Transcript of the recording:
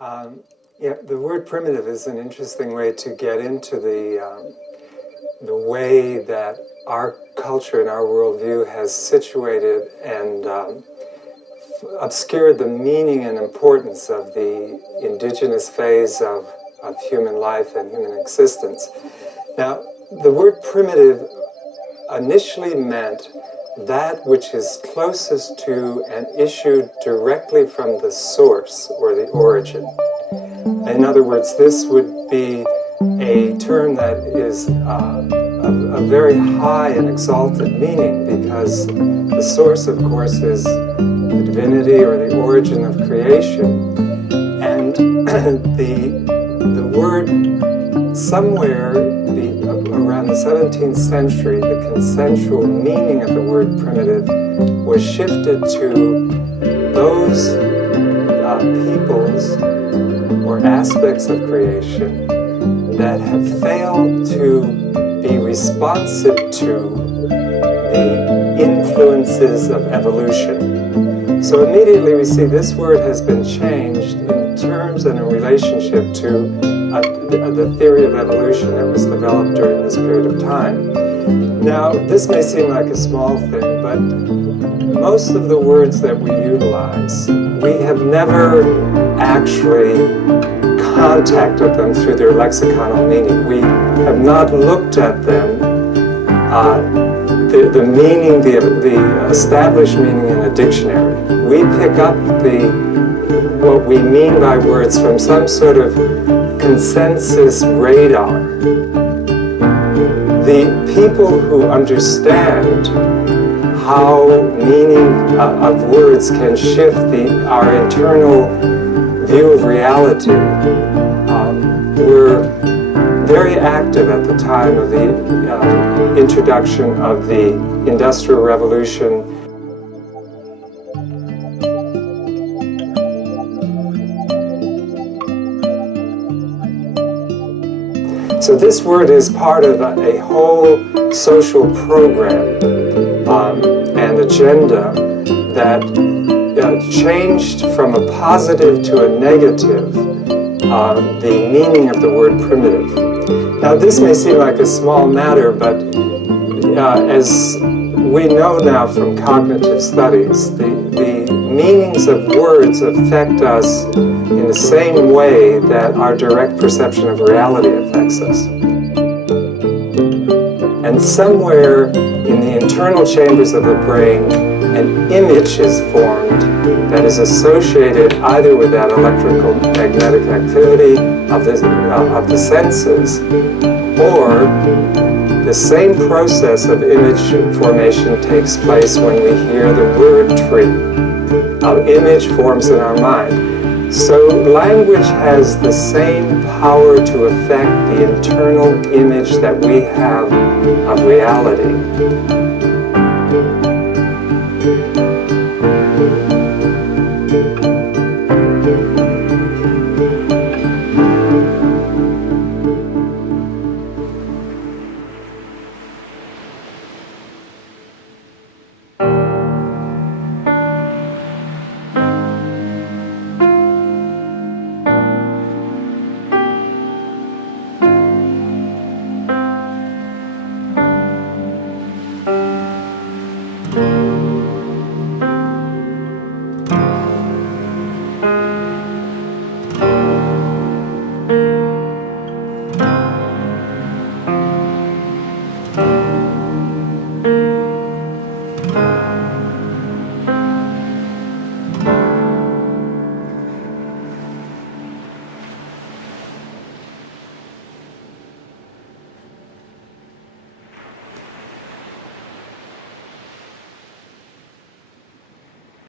Yeah, the word primitive is an interesting way to get into the way that our culture and our worldview has situated and obscured the meaning and importance of the indigenous phase of human life and human existence. Now, the word primitive initially meant that which is closest to and issued directly from the source or the origin. In other words, this would be a term that is a very high and exalted meaning, because the source, of course, is the divinity or the origin of creation. And the word somewhere around the 17th century, the consensual meaning of the word primitive was shifted to those peoples or aspects of creation that have failed to be responsive to the influences of evolution. So immediately we see this word has been changed in terms and in relationship to the theory of evolution that was developed during this period of time. Now, this may seem like a small thing, but most of the words that we utilize, we have never actually contacted them through their lexiconal meaning. We have not looked at them, the meaning, the established meaning in a dictionary. We pick up what we mean by words from some sort of consensus radar. The people who understand how meaning of words can shift our internal view of reality were very active at the time of the introduction of the Industrial Revolution. So this word is part of a whole social program and agenda that changed from a positive to a negative the meaning of the word primitive. Now, this may seem like a small matter, but as we know now from cognitive studies, the meanings of words affect us in the same way that our direct perception of reality affects us. And somewhere in the internal chambers of the brain, an image is formed that is associated either with that electrical magnetic activity of the senses, or the same process of image formation takes place when we hear the word tree. An image forms in our mind. So language has the same power to affect the internal image that we have of reality.